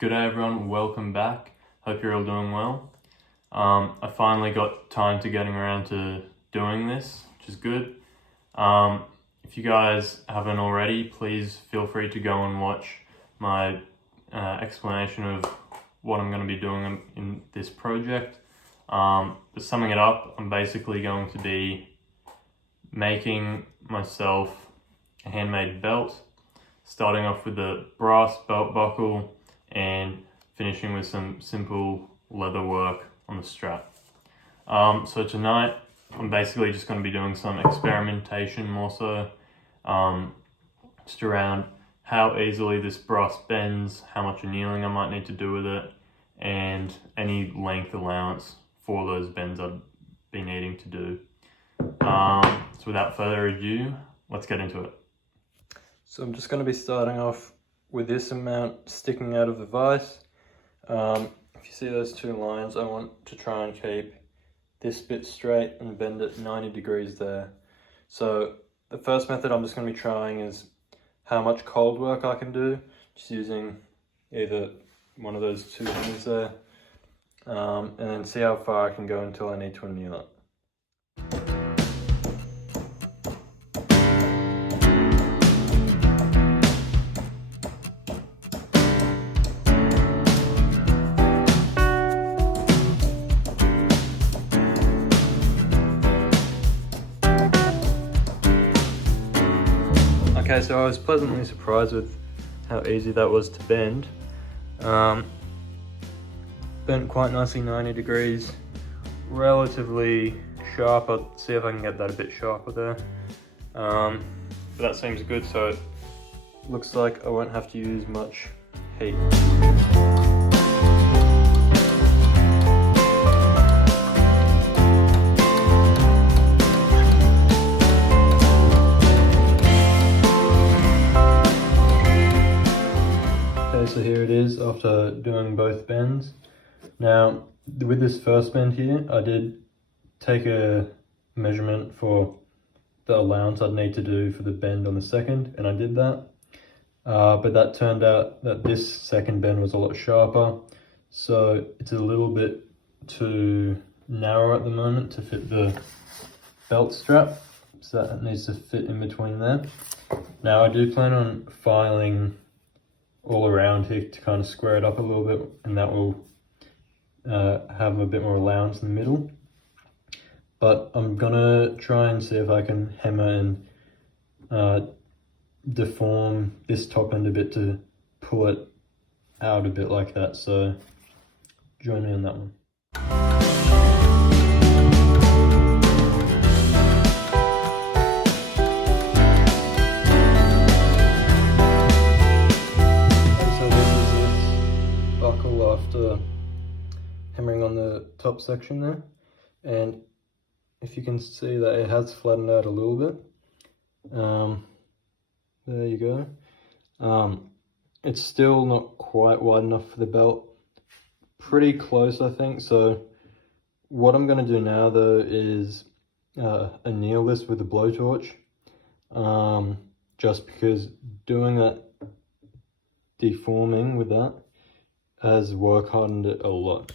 Good day everyone, welcome back. Hope you're all doing well. I finally got time to getting around to doing this, which is good. If you guys haven't already, please feel free to go and watch my explanation of what I'm going to be doing in this project. But summing it up, I'm basically going to be making myself a handmade belt, starting off with the brass belt buckle and finishing with some simple leather work on the strap. So tonight I'm basically just going to be doing some experimentation more so, just around how easily this brass bends, how much annealing I might need to do with it, and any length allowance for those bends I'd be needing to do. So without further ado, let's get into it. So I'm just going to be starting off with this amount sticking out of the vise. If you see those two lines, I want to try and keep this bit straight and bend it 90 degrees there. So the first method I'm just going to be trying is how much cold work I can do, just using either one of those two things there, and then see how far I can go until I need to anneal it. Okay, so I was pleasantly surprised with how easy that was to bend. Bent quite nicely 90 degrees, relatively sharp. I'll see if I can get that a bit sharper there. But that seems good, so it looks like I won't have to use much heat. So here it is after doing both bends. Now with this first bend here, I did take a measurement for the allowance I'd need to do for the bend on the second, and I did that. But that turned out that this second bend was a lot sharper, so it's a little bit too narrow at the moment to fit the belt strap, so that needs to fit in between there. Now I do plan on filing all around here to kind of square it up a little bit, and that will have a bit more allowance in the middle. But I'm gonna try and see if I can hammer and deform this top end a bit to pull it out a bit like that, so join me on that one. After hammering on the top section there, and if you can see that it has flattened out a little bit, there you go. It's still not quite wide enough for the belt, pretty close I think. So what I'm going to do now though is anneal this with a blowtorch, just because doing that deforming with that has work hardened it a lot.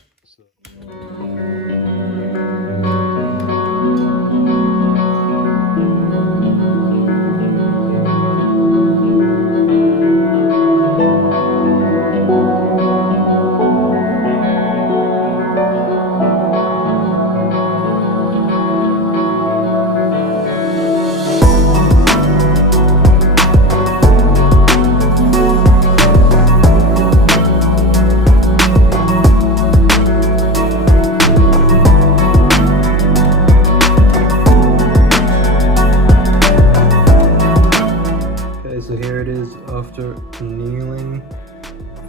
So here it is after annealing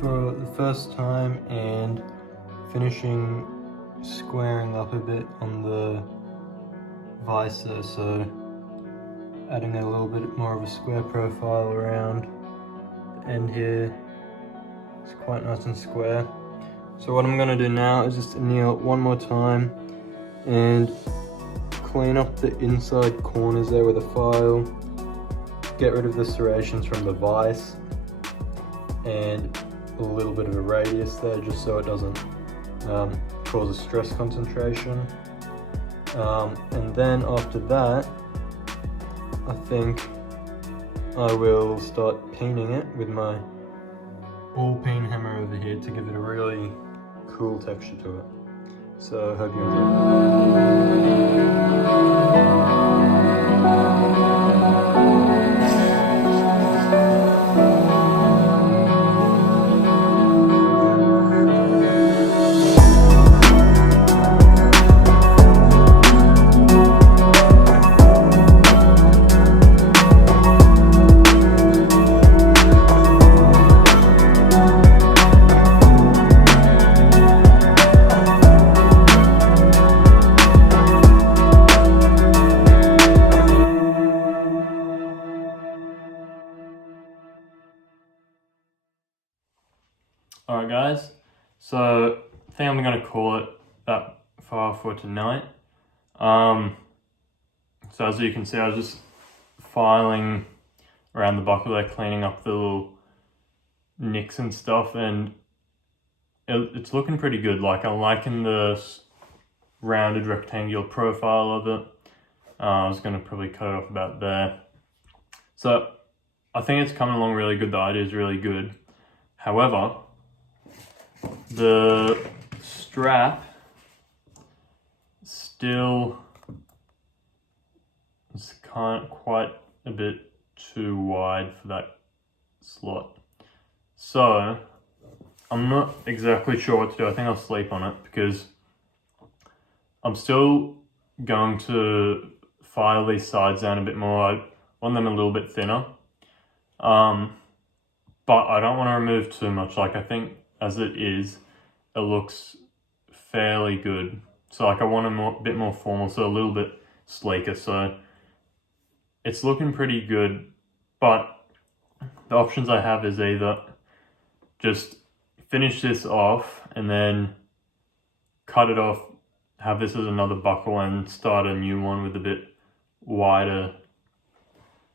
for the first time and finishing squaring up a bit on the vise there, so adding a little bit more of a square profile around the end here. It's quite nice and square. So what I'm going to do now is just anneal it one more time and clean up the inside corners there with a file, get rid of the serrations from the vise, and a little bit of a radius there just so it doesn't cause a stress concentration. And then after that, I think I will start peening it with my ball peen hammer over here to give it a really cool texture to it. So I hope you Alright guys, so I think I'm going to call it that far for tonight. So as you can see, I was just filing around the buckle there, cleaning up the little nicks and stuff, and it's looking pretty good. Like, I'm liking the rounded rectangular profile of it. I was going to probably cut it off about there. So I think it's coming along really good. The idea is really good. However, the strap still is quite a bit too wide for that slot. So I'm not exactly sure what to do. I think I'll sleep on it because I'm still going to file these sides down a bit more. I want them a little bit thinner. But I don't want to remove too much. Like, I think as it is, it looks fairly good. So like, I want a bit more formal, so a little bit sleeker. So it's looking pretty good, but the options I have is either just finish this off and then cut it off, have this as another buckle and start a new one with a bit wider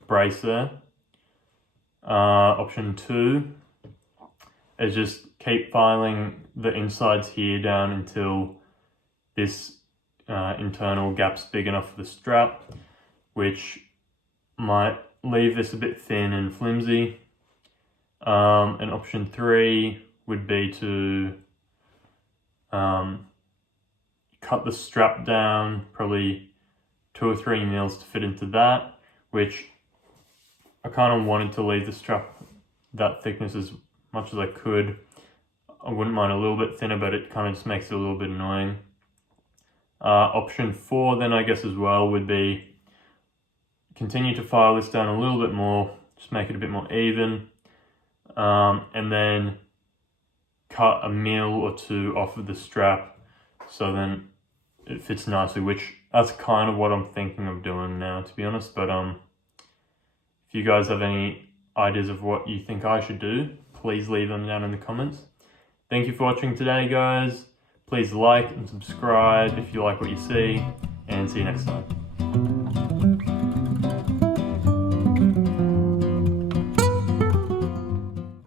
brace there. Option 2 is just keep filing the insides here down until this internal gap's big enough for the strap, which might leave this a bit thin and flimsy. And option 3 would be to cut the strap down probably 2 or 3 mils to fit into that, which I kind of wanted to leave the strap that thickness as much as I could. I wouldn't mind a little bit thinner, but it kind of just makes it a little bit annoying. Option 4 then, I guess, as well, would be continue to file this down a little bit more, just make it a bit more even, and then cut a mil or 2 off of the strap so then it fits nicely, which that's kind of what I'm thinking of doing now, to be honest. But if you guys have any ideas of what you think I should do, please leave them down in the comments. Thank you for watching today, guys. Please like and subscribe if you like what you see, and see you next time.